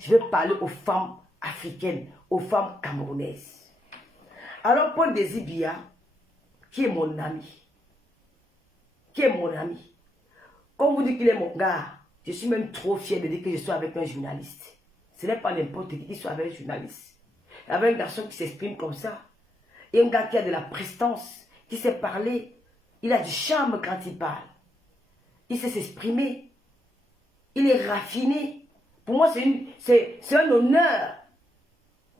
je vais parler aux femmes africaines, aux femmes camerounaises. Alors Paul Désir Biya, qui est mon ami, comme vous dites qu'il est mon gars, je suis même trop fier de dire que je suis avec un journaliste. Ce n'est pas n'importe qui soit avec un journaliste. Avec un garçon qui s'exprime comme ça. Et un gars qui a de la prestance, qui sait parler. Il a du charme quand il parle. Il sait s'exprimer. Il est raffiné. Pour moi, c'est un honneur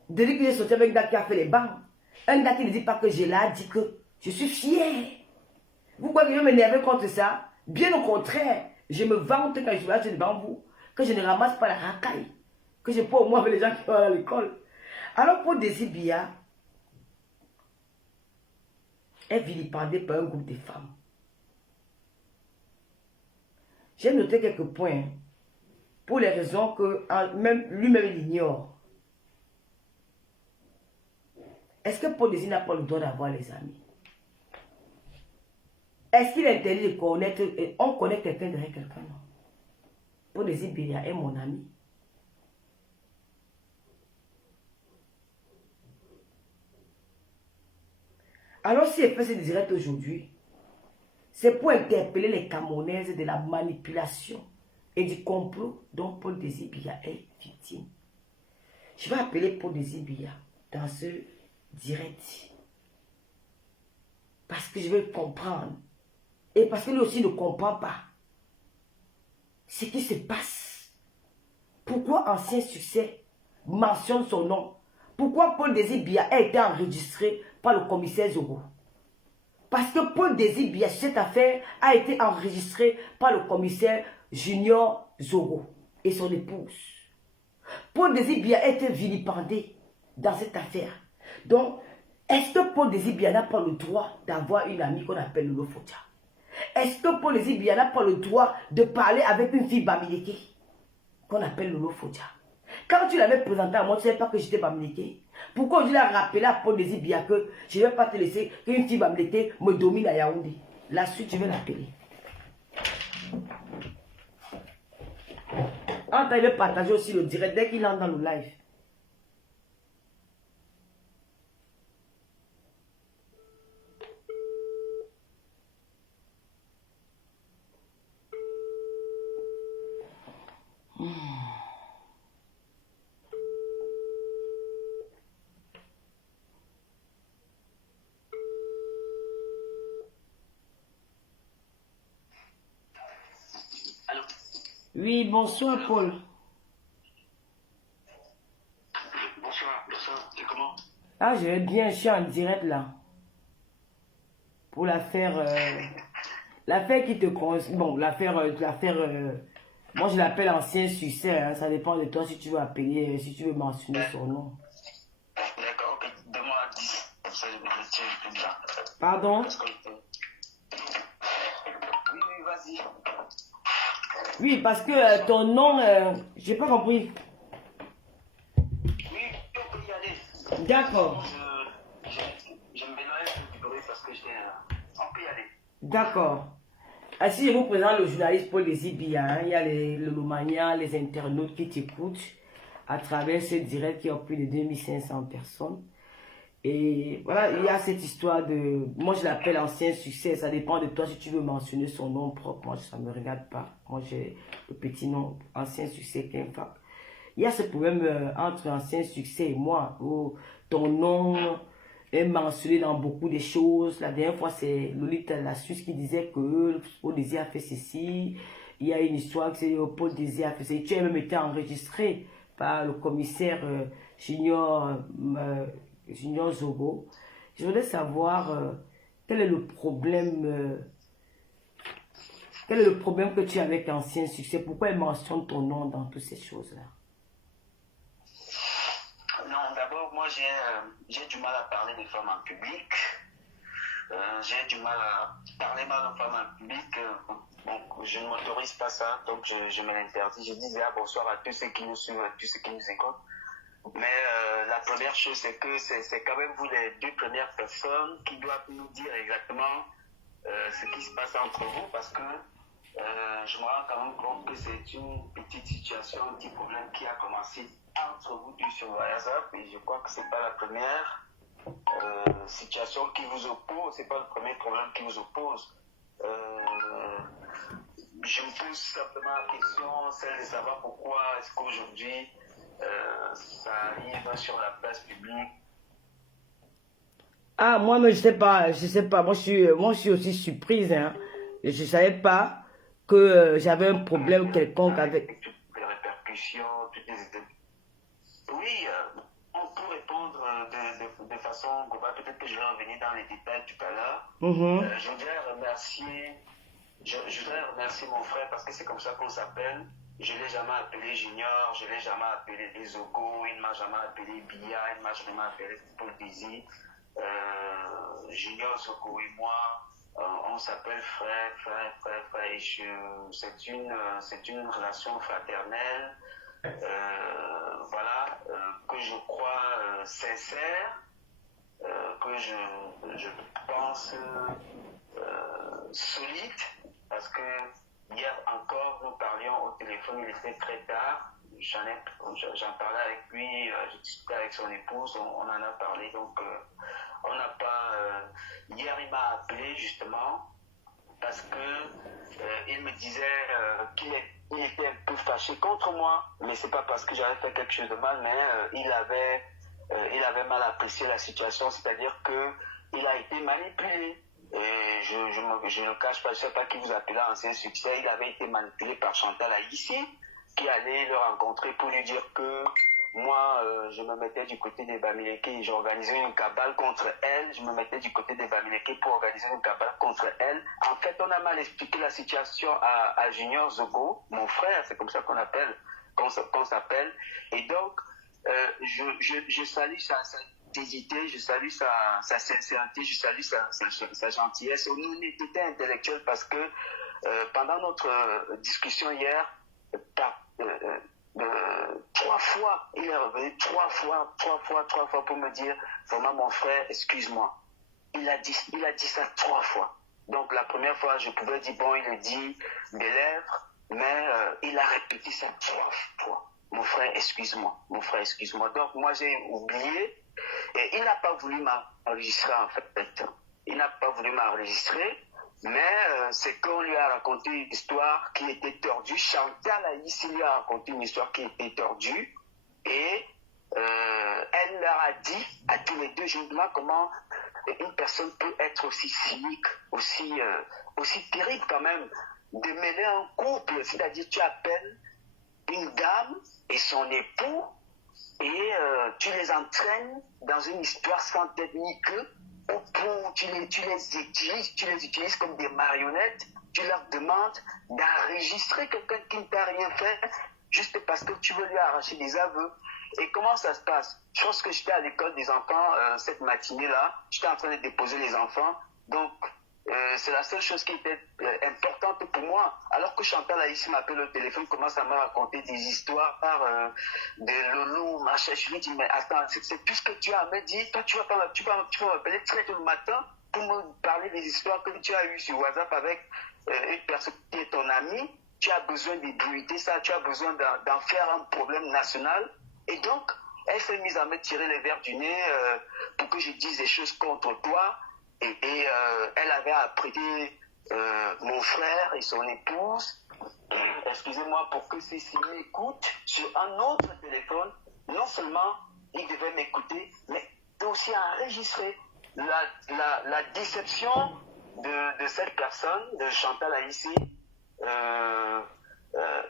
de dire que j'ai sorti avec un gars qui a fait les bancs. Un gars qui ne dit pas que je l'ai dit que je suis fier. Vous croyez que je vais m'énerver contre ça? Bien au contraire, je me vante quand je vais devant vous, que je ne ramasse pas la racaille, que je peux au moins avec les gens qui vont à l'école. Alors pour Désir Biya est vilipendé par un groupe de femmes. J'ai noté quelques points pour les raisons que même lui-même il ignore. Est-ce que Paul Désir n'a pas le droit d'avoir les amis? Est-ce qu'il est interdit de connaître, on connaît quelqu'un derrière quelqu'un? Non. Paul Désir Biya est mon ami. Alors si elle fait ce direct aujourd'hui, c'est pour interpeller les Camerounaises de la manipulation et du complot dont Paul Désir Biya est victime. Je vais appeler Paul Désir Biya dans ce direct. Parce que je veux comprendre. Et parce que lui aussi ne comprend pas ce qui se passe. Pourquoi Ancien Succès mentionne son nom? Pourquoi Paul Désir Biya a été enregistré par le commissaire Zogo? Parce que Paul Désir Biya, cette affaire, a été enregistrée par le commissaire Junior Zogo et son épouse. Paul Désir Biya a été vilipendé dans cette affaire. Donc, est-ce que Paul Désir Biya n'a pas le droit d'avoir une amie qu'on appelle Lolo Fodja? Est-ce que Paul Désir Biya n'a pas le droit de parler avec une fille bamileke qu'on appelle Lolo Fodja? Quand tu l'avais présenté à moi, tu ne savais pas que j'étais bamileke. Pourquoi je l'ai rappelé à Paul Désir Biya que je ne vais pas te laisser qu'une fille bamileke me domine à Yaoundé? La suite, je vais l'appeler. Entre, il va partager aussi le direct dès qu'il entre dans le live. Oui, bonsoir Paul. Bonsoir, c'est comment? Ah, je vais bien, je suis en direct là. Pour l'affaire... l'affaire qui te concerne... Bon, l'affaire... moi, je l'appelle Ancien Succès. Hein, ça dépend de toi si tu veux appeler, si tu veux mentionner son nom. D'accord, ok. Donne-moi 10. Comme ça, je me retire plus bien. Pardon? Oui, vas-y. Oui, parce que ton nom... j'ai pas compris. Oui, on peut y aller. D'accord. Je me mélange du bruit parce que on peut y aller. D'accord. Si je vous présente le journaliste Paul Désir Biya, hein, il y a les Lomaniens, les internautes qui t'écoutent à travers ce direct qui a plus de 2500 personnes. Et voilà, il y a cette histoire de... Moi, je l'appelle Ancien Succès. Ça dépend de toi si tu veux mentionner son nom propre. Moi, ça ne me regarde pas. Moi, j'ai le petit nom Ancien Succès Kenfak. Il y a ce problème entre Ancien Succès et moi, où ton nom est mentionné dans beaucoup de choses. La dernière fois, c'est Lolita la Suisse qui disait que Paul Désir a fait ceci. Il y a une histoire que c'est Paul Désir a fait ceci. Tu as même été enregistré par le commissaire Junior Zogo. Je voudrais savoir quel est le problème que tu as avec Ancien Succès. Pourquoi il mentionne ton nom dans toutes ces choses-là? Non, d'abord, moi, j'ai du mal à parler des femmes en public. J'ai du mal à parler mal aux femmes en public. Donc, je ne m'autorise pas ça, donc je me l'interdis. Je dis déjà bonsoir à tous ceux qui nous suivent, à tous ceux qui nous écoutent. Mais la première chose, c'est que c'est quand même vous les deux premières personnes qui doivent nous dire exactement ce qui se passe entre vous, parce que je me rends quand même compte que c'est une petite situation, un petit problème qui a commencé entre vous deux sur WhatsApp et je crois que c'est pas la première situation qui vous oppose, c'est pas le premier problème qui vous oppose. Je me pose simplement la question, celle de savoir pourquoi est-ce qu'aujourd'hui ça arrive sur la place publique. Ah, moi, mais je sais pas. Moi, je suis aussi surprise, hein. Je savais pas que j'avais un problème quelconque avec. Toutes les répercussions, toutes les... Oui, on peut répondre de façon globale. Peut-être que je vais revenir dans les détails tout à l'heure. Je voudrais remercier mon frère parce que c'est comme ça qu'on s'appelle. Je ne l'ai jamais appelé Junior, je ne l'ai jamais appelé Zogo, il ne m'a jamais appelé Bia, il ne m'a jamais appelé Paul Désir. Junior, Zogo et moi, on s'appelle frère. Et c'est une relation fraternelle, voilà, que je crois sincère, que je pense solide, parce que hier encore, nous parlions au téléphone, il était très tard. J'en parlais avec lui, j'ai discuté avec son épouse, on en a parlé, donc on n'a pas... hier, il m'a appelé justement parce que il me disait qu'il était un peu fâché contre moi, mais c'est pas parce que j'avais fait quelque chose de mal, mais il avait mal apprécié la situation, c'est-à-dire que il a été manipulé. Et je ne cache pas, je ne sais pas qui vous appelez ancien succès, il avait été manipulé par Chantal Haïssi, qui allait le rencontrer pour lui dire que moi, je me mettais du côté des Bamileke, j'organisais une cabale contre elle, je me mettais du côté des Bamileke pour organiser une cabale contre elle. En fait, on a mal expliqué la situation à Junior Zogo, mon frère, c'est comme ça qu'on s'appelle. Et donc, je salue sa hésité, je salue sa sincérité, je salue sa gentillesse, son honnêteté intellectuelle parce que pendant notre discussion hier, trois fois, il est revenu trois fois pour me dire vraiment mon frère, excuse-moi. Il a dit ça trois fois. Donc la première fois, je pouvais dire bon, il le dit des lèvres, mais il a répété ça trois fois. Mon frère, excuse-moi. Mon frère, excuse-moi. Donc moi j'ai oublié. Et il n'a pas voulu m'enregistrer en fait. Il n'a pas voulu m'enregistrer, mais c'est qu'on lui a raconté une histoire qui était tordue. Chantal Haïssi lui a raconté une histoire qui était tordue. Et elle leur a dit à tous les deux, je me demande comment une personne peut être aussi cynique, aussi terrible quand même, de mêler un couple. C'est-à-dire tu appelles une dame et son époux, et tu les entraînes dans une histoire sans tête ni queue, où tu les utilises comme des marionnettes, tu leur demandes d'enregistrer quelqu'un qui ne t'a rien fait, juste parce que tu veux lui arracher des aveux. Et comment ça se passe? Je pense que j'étais à l'école des enfants cette matinée-là, j'étais en train de déposer les enfants, donc c'est la seule chose qui était importante pour moi. Alors que Chantal Haïssi m'appelle au téléphone, commence à me raconter des histoires de Lolo, machin. Je lui dis, mais attends, c'est tout ce que tu as à me dire. Toi, tu vas m'appeler très tôt le matin pour me parler des histoires que tu as eues sur WhatsApp avec une personne qui est ton amie. Tu as besoin d'ébruiter ça, tu as besoin d'en faire un problème national. Et donc, elle s'est mise à me tirer les verres du nez pour que je dise des choses contre toi. Et elle avait apprêté mon frère et son épouse, excusez-moi, pour que Cécile m'écoute sur un autre téléphone. Non seulement il devait m'écouter, mais aussi enregistrer la déception de cette personne, de Chantal Haïssi,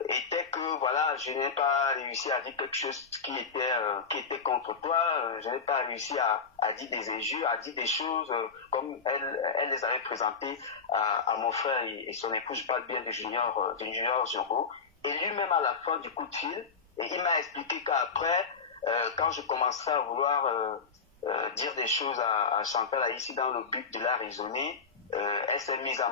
était que voilà, je n'ai pas réussi à dire quelque chose qui était contre toi, je n'ai pas réussi à dire des injures, à dire des choses comme elle les avait présentées à mon frère et son épouse. Je parle bien de Junior Zogo. Et lui-même à la fin du coup de fil, il m'a expliqué qu'après, quand je commençais à vouloir dire des choses à Chantal Haïssi dans le but de la raisonner, elle s'est mise à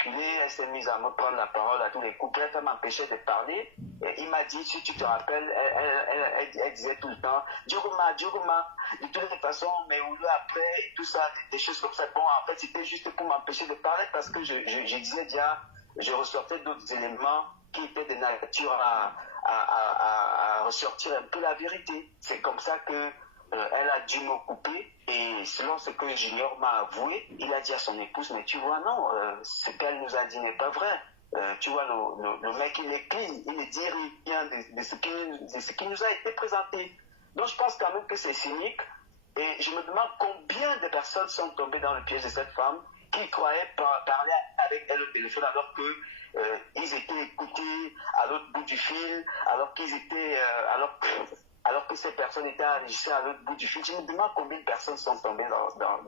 bousculer, elle s'est mise à me prendre la parole à tous les coups, elle m'empêchait de parler. Et il m'a dit, si tu te rappelles, elle disait tout le temps, Djuruma, de toutes les façons, mais ou après, et tout ça, des choses comme ça. Bon, en fait, c'était juste pour m'empêcher de parler parce que je disais déjà, je ressortais d'autres éléments qui étaient de nature à ressortir un peu la vérité. C'est comme ça que elle a dû me couper et selon ce que Junior m'a avoué, il a dit à son épouse, mais tu vois, non, ce qu'elle nous a dit n'est pas vrai. Tu vois, le mec, il est clean, il ne dit rien de ce qui nous a été présenté. Donc je pense quand même que c'est cynique et je me demande combien de personnes sont tombées dans le piège de cette femme qui croyaient parler avec elle au téléphone alors que ils étaient écoutés à l'autre bout du fil, alors qu'ils étaient, alors que ces personnes étaient enregistrées à l'autre bout du fil. Je me demande combien de personnes sont tombées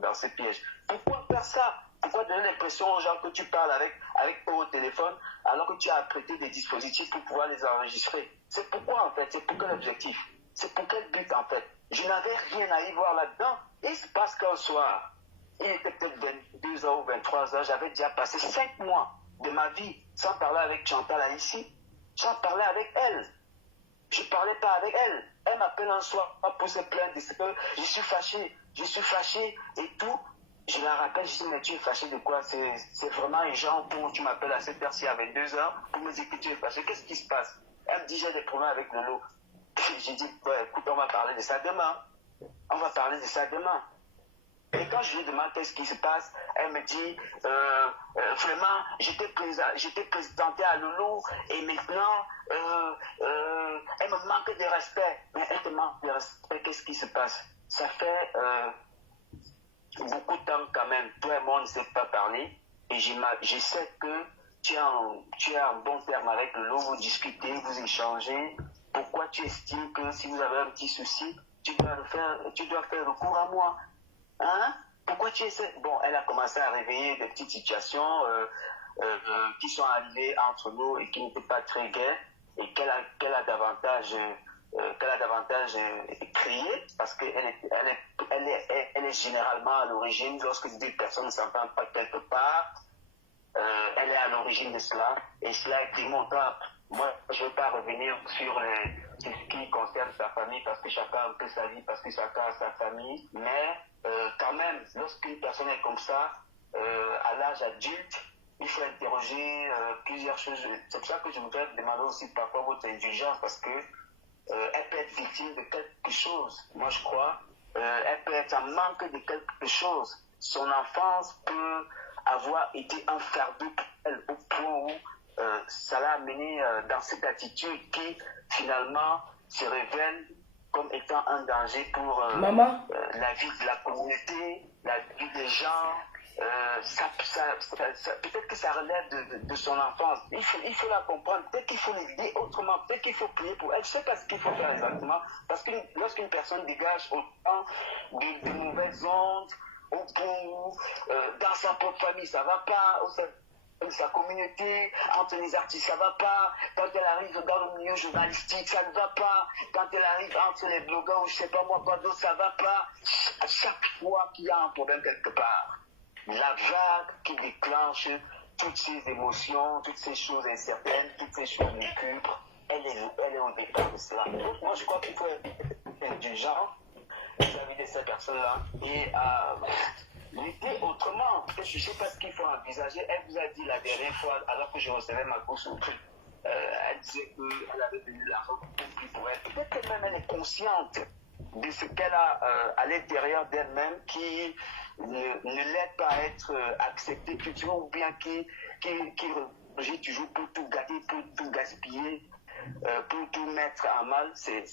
dans ce piège. Pourquoi faire ça? Pourquoi donner l'impression aux gens que tu parles avec eux au téléphone alors que tu as prêté des dispositifs pour pouvoir les enregistrer? C'est pourquoi en fait? C'est pour quel objectif? C'est pour quel but en fait? Je n'avais rien à y voir là-dedans. Et il se passe qu'un soir, il était peut-être 22 ans ou 23 ans, j'avais déjà passé 5 mois de ma vie sans parler avec Chantal Alissi. J'en parlais avec elle. Je ne parlais pas avec elle. Elle m'appelle un soir pour se plaindre de ce que je suis fâché et tout. Je la rappelle, je dis, mais tu es fâché de quoi? C'est vraiment un genre pour tu m'appelles à cette heure-ci à 22 heures pour me dire que tu es fâché. Qu'est-ce qui se passe? Elle me dit, j'ai des problèmes avec Lolo. J'ai dit, ouais, écoute, on va parler de ça demain. On va parler de ça demain. Et quand je lui demande qu'est-ce qui se passe, elle me dit, vraiment, j'étais présentée à Lolo et maintenant, elle me manque de respect. Mais elle te manque de respect, qu'est-ce qui se passe? Ça fait beaucoup de temps quand même, toi et moi, on ne s'est pas parlé. Et je sais que tu es en bon terme avec Lolo, vous discutez, vous échangez. Pourquoi tu estimes que si vous avez un petit souci, tu dois faire recours à moi? Hein? Pourquoi tu essaies? Bon, elle a commencé à réveiller des petites situations qui sont arrivées entre nous et qui n'étaient pas très gaies et qu'elle a davantage crié parce qu'elle est généralement à l'origine lorsque deux personnes ne s'entendent pas quelque part. Elle est à l'origine de cela et cela est démontable. Moi, je ne veux pas revenir sur ce qui concerne sa famille parce que chacun a un peu sa vie, parce que chacun a sa famille. Mais quand même, lorsqu'une personne est comme ça, à l'âge adulte, il faut interroger plusieurs choses. C'est pour ça que je voudrais demander aussi parfois votre indulgence parce que elle peut être victime de quelque chose, moi je crois. Elle peut être en manque de quelque chose. Son enfance peut avoir été un fardeau pour elle au point où ça l'a amené dans cette attitude qui finalement se révèle comme étant un danger pour la vie de la communauté, la vie des gens. Peut-être que ça relève de son enfance. Il faut la comprendre. Peut-être qu'il faut l'aider autrement. Peut-être qu'il faut prier pour elle. Je ne sais pas ce qu'il faut faire exactement. Parce que lorsqu'une personne dégage autant de mauvaises ondes, dans sa propre famille, ça ne va pas. Sa communauté, entre les artistes, ça ne va pas. Quand elle arrive dans le milieu journalistique, ça ne va pas. Quand elle arrive entre les blogueurs ou je ne sais pas moi quoi d'autre, ça ne va pas. À chaque fois qu'il y a un problème quelque part, la vague qui déclenche toutes ces émotions, toutes ces choses incertaines, toutes ces choses lugubre, elle est au départ de cela. Donc moi je crois qu'il faut être indulgent vis-à-vis de ces personnes-là et lutter autrement. Je ne sais pas ce qu'il faut envisager. Elle vous a dit la dernière fois, alors que je recevais ma course au prix, elle disait qu'elle avait donné l'argent pour elle. Peut-être qu'elle-même elle est consciente de ce qu'elle a à l'intérieur d'elle-même qui ne l'aide pas à être acceptée culturellement ou bien qui rugit toujours pour tout gâter, pour tout gaspiller, pour tout mettre en mal. C'est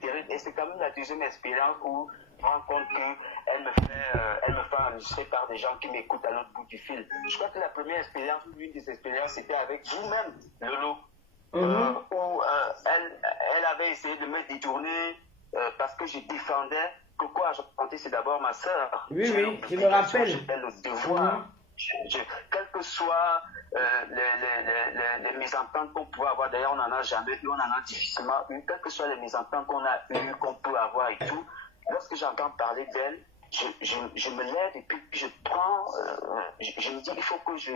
terrible. Et c'est quand même la deuxième expérience où je me rends compte qu'elle me fait enregistrer par des gens qui m'écoutent à l'autre bout du fil. Je crois que la première expérience, l'une des expériences, c'était avec vous-même, Lolo, où elle avait essayé de me détourner parce que je défendais. Pourquoi je racontais, c'est d'abord ma sœur. Oui, je me rappelle. J'ai le devoir. Quelles que soient les mésententes qu'on pouvait avoir, d'ailleurs on n'en a jamais eu, on en a difficilement eu, quelles que soient les mésententes qu'on a eues, qu'on peut avoir et tout, lorsque j'entends parler d'elle, je me lève et puis je prends, je me dis il faut que je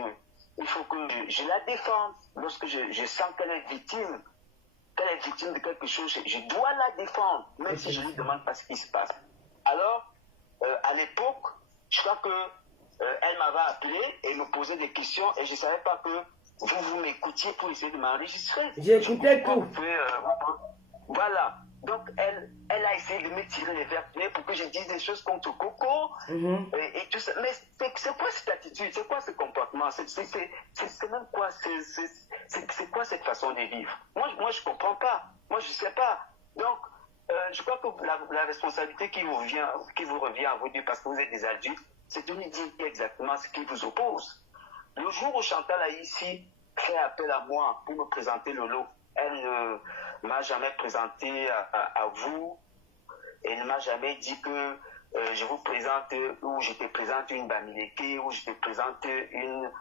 il faut que je la défende. Lorsque je sens qu'elle est victime de quelque chose, je dois la défendre, même si je ne lui demande pas ce qui se passe. Alors, à l'époque, je crois que elle m'avait appelé et me posait des questions et je ne savais pas que vous m'écoutiez pour essayer de m'enregistrer. J'écoutais tout. Voilà. Donc, elle a essayé de me tirer les verres du nez pour que je dise des choses contre Coco et tout ça. Mais c'est quoi cette attitude? C'est quoi ce comportement? C'est même quoi? C'est quoi cette façon de vivre? Moi, je ne comprends pas. Moi, je ne sais pas. Donc, je crois que la responsabilité qui vous revient à vous deux, parce que vous êtes des adultes, c'est de nous dire exactement ce qui vous oppose. Le jour où Chantal a ici fait appel à moi pour me présenter Lolo, elle ne m'a jamais présenté à vous. Elle ne m'a jamais dit que je vous présente ou je te présente une Bamileke ou je te présente une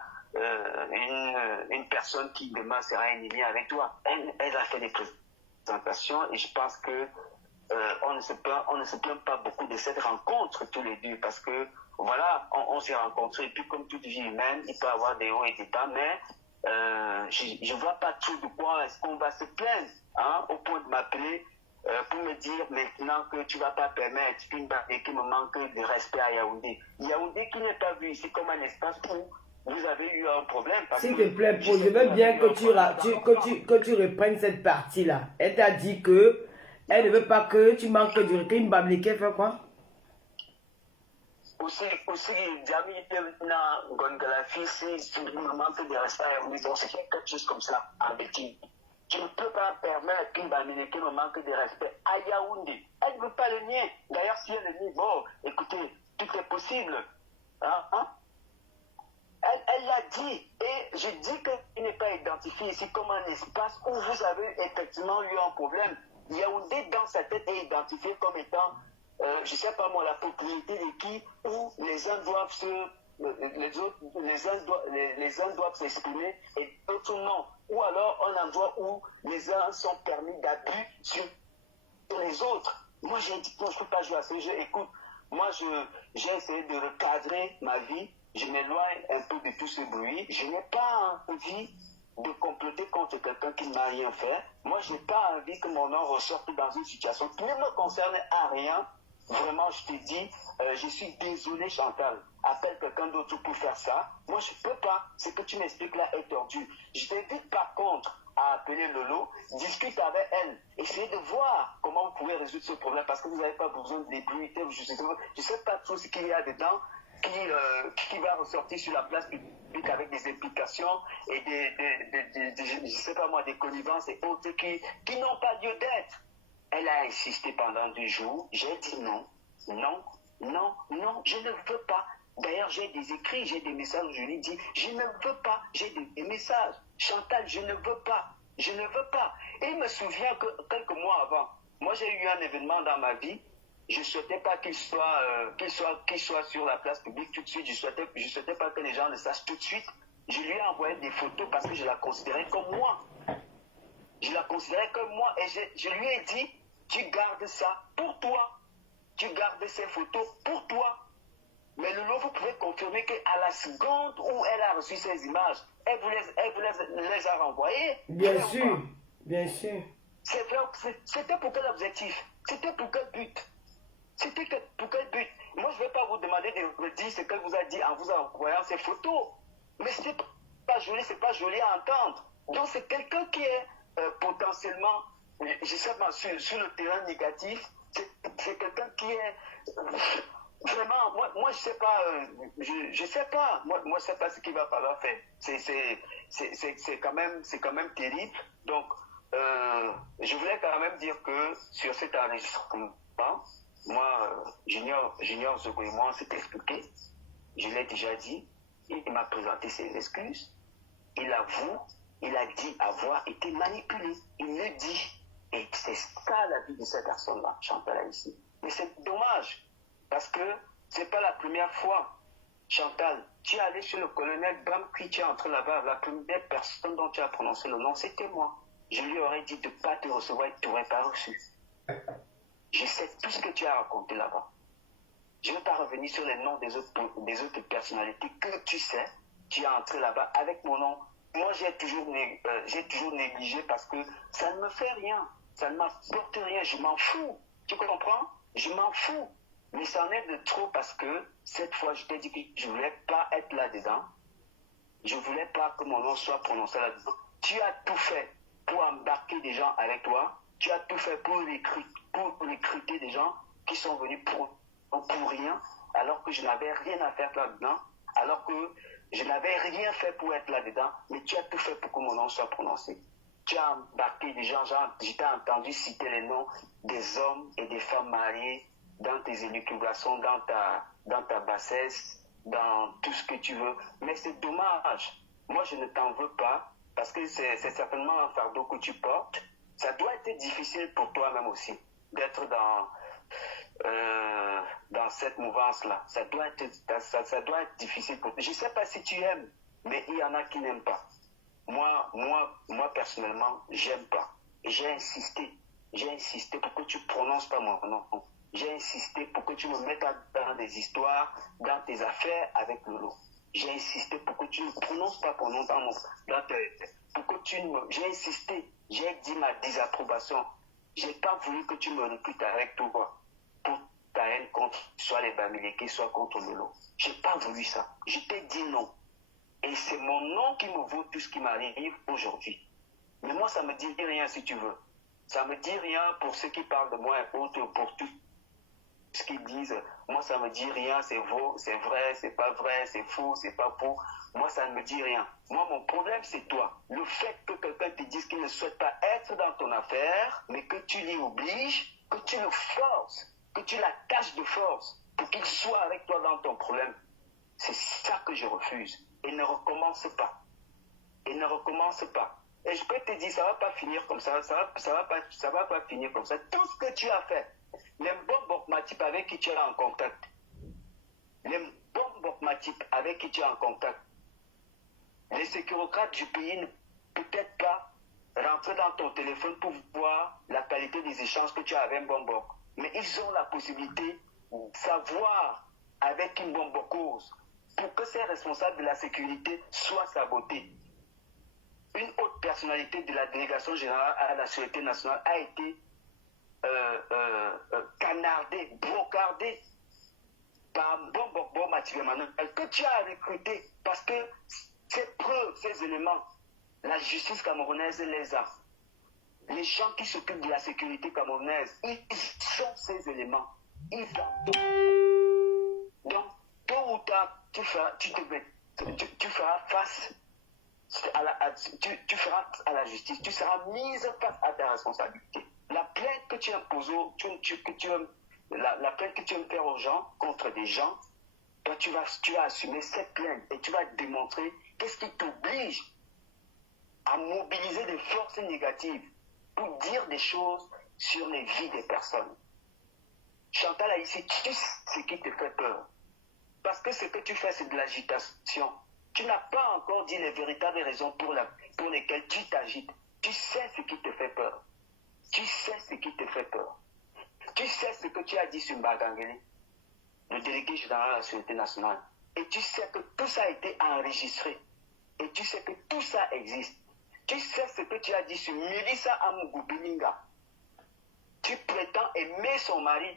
personne qui demain sera ennemie avec toi. Elle a fait des présentations et je pense que on ne se plaint pas beaucoup de cette rencontre tous les deux parce que voilà, on s'est rencontrés et puis comme toute vie humaine, il peut y avoir des hauts et des bas, mais je ne vois pas tout de quoi est-ce qu'on va se plaindre au point de m'appeler pour me dire maintenant que tu ne vas pas permettre qu'une barrière qui me manque de respect à Yaoundé. Yaoundé qui n'est pas vu ici comme un espace où vous avez eu un problème. S'il te plaît, je veux bien que tu reprennes cette partie-là. Elle t'a dit que elle ne veut pas que tu manques du respect. Une Bamileke fait quoi? Aussi, Diami na Gongalafi, si me manque de respect à Yaoundé, donc c'est quelque chose comme ça en Béquille. Je ne peux pas permettre qu'une Bamileke me manque de respect à Yaoundé. Elle ne veut pas le nier. D'ailleurs, si elle le nie, bon, écoutez, tout est possible. Elle l'a dit. Et je dis qu'il n'est pas identifié ici comme un espace où vous avez effectivement eu un problème. Yaoundé, dans sa tête, est identifié comme étant, je ne sais pas moi, la propriété de qui, où les uns doivent les uns doivent s'exprimer et d'autres non. Ou alors un endroit où les uns sont permis d'abus sur les autres. Moi, j'ai dit, non, je ne peux pas jouer à ce jeu. Écoute, moi, j'ai essayé de recadrer ma vie. Je m'éloigne un peu de tout ce bruit. Je n'ai pas envie de comploter contre quelqu'un qui ne m'a rien fait. Moi, je n'ai pas envie que mon nom ressorte dans une situation qui ne me concerne à rien. Vraiment, je te dis, je suis désolé, Chantal. Appelle quelqu'un d'autre pour faire ça. Moi, je ne peux pas. Ce que tu m'expliques là est tordu. Je t'invite par contre à appeler Lolo, discute avec elle, essayez de voir comment vous pouvez résoudre ce problème parce que vous n'avez pas besoin de débrouiller. Je ne sais pas trop ce qu'il y a dedans qui va ressortir sur la place publique avec des implications et je ne sais pas moi, des connivences et autres qui n'ont pas lieu d'être. Elle a insisté pendant 2 jours. J'ai dit non, je ne veux pas. D'ailleurs, j'ai des écrits, j'ai des messages où je lui dis, je ne veux pas. J'ai des messages. Chantal, je ne veux pas. Je ne veux pas. Et il me souvient que quelques mois avant, moi j'ai eu un événement dans ma vie. Je ne souhaitais pas qu'il soit sur la place publique tout de suite. Je ne souhaitais pas que les gens le sachent tout de suite. Je lui ai envoyé des photos parce que je la considérais comme moi. Je la considérais comme moi et je lui ai dit, tu gardes ça pour toi. Tu gardes ces photos pour toi. Mais Lolo, vous pouvez confirmer qu'à la seconde où elle a reçu ces images, elle vous les a renvoyées. Bien sûr, bien sûr. C'était pour quel objectif? C'était pour quel but? Pour quel but? Moi, je ne vais pas vous demander de me dire ce qu'elle vous a dit en vous envoyant ces photos. Mais ce n'est pas joli, c'est pas joli à entendre. Donc, c'est quelqu'un qui est potentiellement, je sais pas, sur le terrain négatif, c'est quelqu'un qui est vraiment, moi je sais pas, je sais pas, moi je sais pas ce qu'il va falloir faire. C'est quand même terrible. Donc, je voulais quand même dire que sur cet enregistrement, moi, Junior Zogo et moi, on s'est expliqué. Je l'ai déjà dit. Il m'a présenté ses excuses. Il avoue. Il a dit avoir été manipulé. Il le dit. Et c'est ça la vie de cette personne-là, Chantal, ici. Mais c'est dommage. Parce que c'est pas la première fois. Chantal, tu es allé sur le colonel Bram, qui tu es entré là-bas. La première personne dont tu as prononcé le nom, c'était moi. Je lui aurais dit de ne pas te recevoir et tu n'aurais pas reçu. Je sais tout ce que tu as raconté là-bas. Je ne vais pas revenir sur les noms des autres personnalités que tu sais. tu es entré là-bas avec mon nom. Moi, j'ai toujours négligé parce que ça ne me fait rien. Ça ne m'apporte rien. Je m'en fous. Tu comprends? Je m'en fous. Mais ça en est de trop parce que cette fois, je t'ai dit que je ne voulais pas être là-dedans. Je ne voulais pas que mon nom soit prononcé là-dedans. Tu as tout fait pour embarquer des gens avec toi. Tu as tout fait pour recruter des gens qui sont venus pour rien, alors que je n'avais rien à faire là-dedans, alors que je n'avais rien fait pour être là-dedans, mais tu as tout fait pour que mon nom soit prononcé. Tu as embarqué des gens, je t'ai entendu citer les noms des hommes et des femmes mariés dans tes élucubrations, dans ta bassesse, dans tout ce que tu veux. Mais c'est dommage. Moi, je ne t'en veux pas, parce que c'est certainement un fardeau que tu portes. Ça doit être difficile pour toi-même aussi, d'être dans cette mouvance-là. Ça doit être difficile pour toi. Je ne sais pas si tu aimes, mais il y en a qui n'aiment pas. Moi personnellement, j'aime pas. Et j'ai insisté pour que tu prononces pas mon nom. J'ai insisté pour que tu me mettes dans des histoires, dans tes affaires avec Lolo. J'ai insisté pour que tu ne prononces pas mon nom j'ai insisté, j'ai dit ma désapprobation. J'ai pas voulu que tu me recrutes avec toi pour ta haine contre soit les Bamileke, soit contre Lolo. J'ai pas voulu ça. Je t'ai dit non. Et c'est mon nom qui me vaut tout ce qui m'arrive aujourd'hui. Mais moi, ça me dit rien si tu veux. Ça me dit rien pour ceux qui parlent de moi et autres, pour tout ce qu'ils disent. Moi, ça me dit rien, c'est vrai, c'est pas vrai, c'est faux, c'est pas faux. Moi, ça ne me dit rien. Moi, mon problème, c'est toi. Le fait que quelqu'un te dise qu'il ne souhaite pas être dans ton affaire, mais que tu l'y obliges, que tu le forces, que tu la caches de force pour qu'il soit avec toi dans ton problème. C'est ça que je refuse. Et ne recommence pas. Et ne recommence pas. Et je peux te dire, ça va pas finir comme ça. Ça va pas finir comme ça. Tout ce que tu as fait, les bons Bokmatip avec qui tu es en contact, les bons Bokmatip avec qui tu es en contact, les sécurocrates du pays ne peut-être pas rentrer dans ton téléphone pour voir la qualité des échanges que tu as avec Bombok. Mais ils ont la possibilité de savoir avec une bombe cause pour que ces responsables de la sécurité soient sabotés. Une haute personnalité de la délégation générale à la sécurité nationale a été canardée, brocardée par Bombok Mathieu Emmanuel que tu as recruté parce que ces preuves, ces éléments, la justice camerounaise les a. Les gens qui s'occupent de la sécurité camerounaise, ils sont ces éléments. Ils en ont. Donc, tôt ou tard, tu feras face tu feras à la justice, tu seras mise face à ta responsabilité. La plainte que tu imposes, la plainte que tu aimes faire aux gens, contre des gens, toi tu vas assumer cette plainte et tu vas démontrer qu'est-ce qui t'oblige à mobiliser des forces négatives pour dire des choses sur les vies des personnes. Chantal Aïssi, tu sais ce qui te fait peur. Parce que ce que tu fais, c'est de l'agitation. Tu n'as pas encore dit les véritables raisons pour lesquelles tu t'agites. Tu sais ce qui te fait peur. Tu sais ce qui te fait peur. Tu sais ce que tu as dit sur Mbagangeli, le délégué général de la Sécurité nationale. Et tu sais que tout ça a été enregistré. Et tu sais que tout ça existe. Tu sais ce que tu as dit sur Melissa Amugubilinga. Tu prétends aimer son mari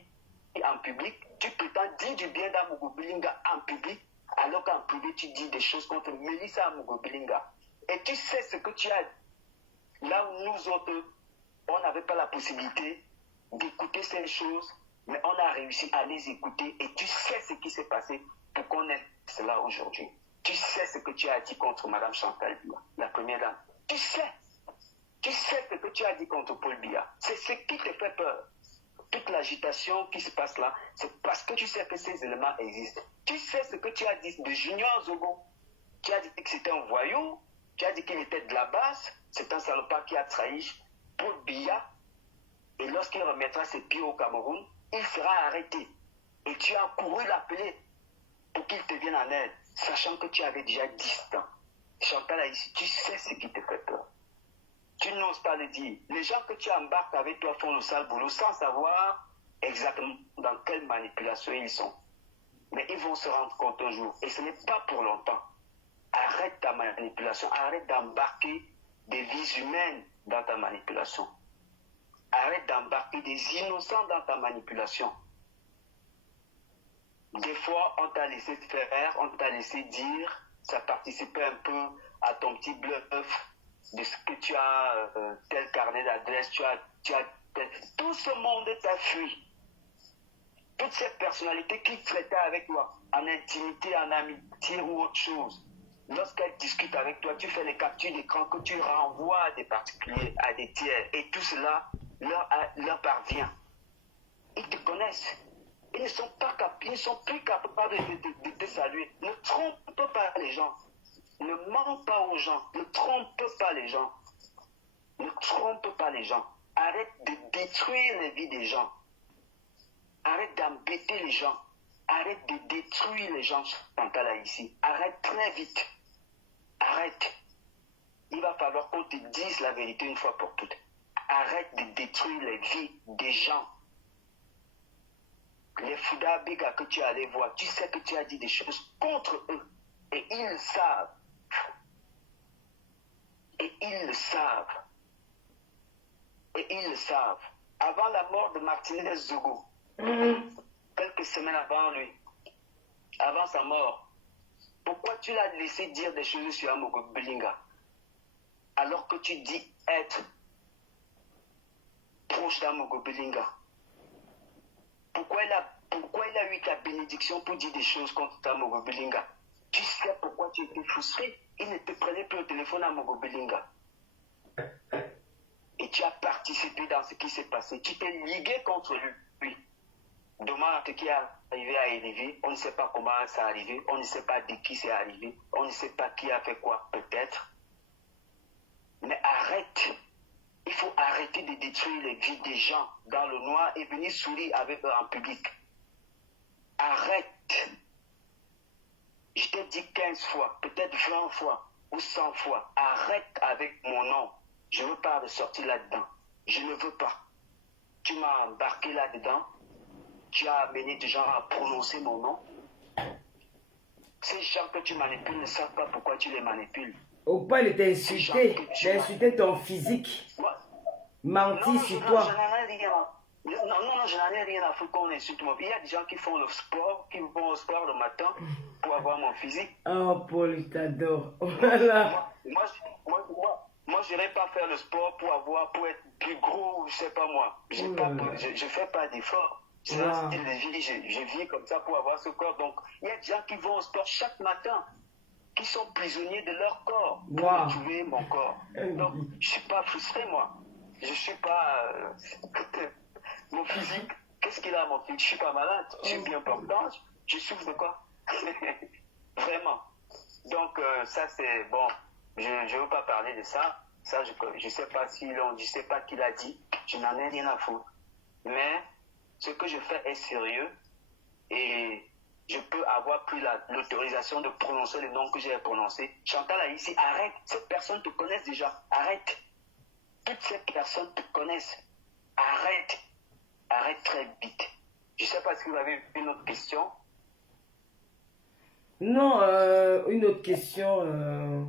en public. Tu prétends dire du bien d'Amugubilinga en public. Alors qu'en privé, tu dis des choses contre Melissa Amugubilinga. Et tu sais ce que tu as. Là où nous autres, on n'avait pas la possibilité d'écouter ces choses, mais on a réussi à les écouter. Et tu sais ce qui s'est passé pour qu'on ait cela aujourd'hui. Tu sais ce que tu as dit contre Mme Chantal Biya, la première dame. Tu sais ce que tu as dit contre Paul Biya. C'est ce qui te fait peur. Toute l'agitation qui se passe là, c'est parce que tu sais que ces éléments existent. Tu sais ce que tu as dit de Junior Zogo. Tu as dit que c'était un voyou. Tu as dit qu'il était de la base. C'est un salopard qui a trahi Paul Biya. Et lorsqu'il remettra ses pieds au Cameroun, il sera arrêté. Et tu as couru l'appeler pour qu'il te vienne en aide, sachant que tu avais déjà 10 ans. Chantal Aïssi, tu sais ce qui te fait peur. Tu n'oses pas le dire. Les gens que tu embarques avec toi font le sale boulot sans savoir exactement dans quelle manipulation ils sont. Mais ils vont se rendre compte un jour. Et ce n'est pas pour longtemps. Arrête ta manipulation. Arrête d'embarquer des vies humaines dans ta manipulation. Arrête d'embarquer des innocents dans ta manipulation. Des fois, on t'a laissé faire, on t'a laissé dire, ça participait un peu à ton petit bluff de ce que tu as tel carnet d'adresse, tu as tel... Tout ce monde t'a fui. Toutes ces personnalités qui traitaient avec toi en intimité, en amitié ou autre chose. Lorsqu'elles discutent avec toi, tu fais les captures d'écran que tu renvoies à des particuliers, à des tiers. Et tout cela leur parvient. Ils te connaissent. Ils ne sont plus capables de te saluer. Ne trompe pas les gens. Ne mens pas aux gens. Ne trompe pas les gens. Ne trompe pas les gens. Arrête de détruire les vies des gens. Arrête d'embêter les gens. Arrête de détruire les gens, Chantal, là, ici. Arrête très vite. Arrête. Il va falloir qu'on te dise la vérité une fois pour toutes. Arrête de détruire les vies des gens. Les Fouda Bega que tu es allé voir, tu sais que tu as dit des choses contre eux. Et ils le savent. Et ils le savent. Et ils le savent. Avant la mort de Martinez Zogo, quelques semaines avant lui, avant sa mort, pourquoi tu l'as laissé dire des choses sur Amogo Belinga alors que tu dis être proche d'Amogo Belinga? Pourquoi il a eu ta bénédiction pour dire des choses contre Amogo Belinga? Tu sais pourquoi tu étais frustré? Il ne te prenait plus au téléphone à Amogo Belinga. Et tu as participé dans ce qui s'est passé. Tu t'es ligué contre lui. Demain, ce qui est arrivé à arriver, on ne sait pas comment ça est arrivé, on ne sait pas de qui c'est arrivé, on ne sait pas qui a fait quoi, peut-être. Mais arrête. Il faut arrêter de détruire les vies des gens dans le noir et venir sourire avec eux en public. Arrête. Je t'ai dit 15 fois, peut-être 20 fois ou 100 fois. Arrête avec mon nom. Je ne veux pas ressortir là-dedans. Je ne veux pas. Tu m'as embarqué là-dedans. Tu as amené des gens à prononcer mon nom. Ces gens que tu manipules ne savent pas pourquoi tu les manipules. Au point de t'insulter, d'insulter ton physique, mentir sur toi. Non, je n'en ai rien à foutre qu'on insulte mon physique. Il y a des gens qui font le sport, qui vont au sport le matin pour avoir mon physique. Oh, Paul, il t'adore. Voilà. Moi, je n'irai pas faire le sport pour être plus gros, je sais pas moi. Je fais pas d'effort. C'est un style de vie, je vis comme ça pour avoir ce corps. Donc, il y a des gens qui vont au sport chaque matin, qui sont prisonniers de leur corps pour retrouver mon corps. Donc, je ne suis pas frustré, moi. Je ne suis pas... mon physique, qu'est-ce qu'il a, mon physique? Je ne suis pas malade, je suis bien portant, je souffre de quoi? Vraiment. Donc, ça, c'est... Bon, je ne veux pas parler de ça. Ça, je ne sais pas je sais pas qui l'a dit. Je n'en ai rien à foutre. Mais... ce que je fais est sérieux et je peux avoir plus l'autorisation de prononcer le nom que j'ai prononcé. Chantal là ici, arrête. Ces personnes te connaissent déjà. Arrête. Toutes ces personnes te connaissent. Arrête. Arrête très vite. Je ne sais pas si vous avez une autre question. Non, une autre question.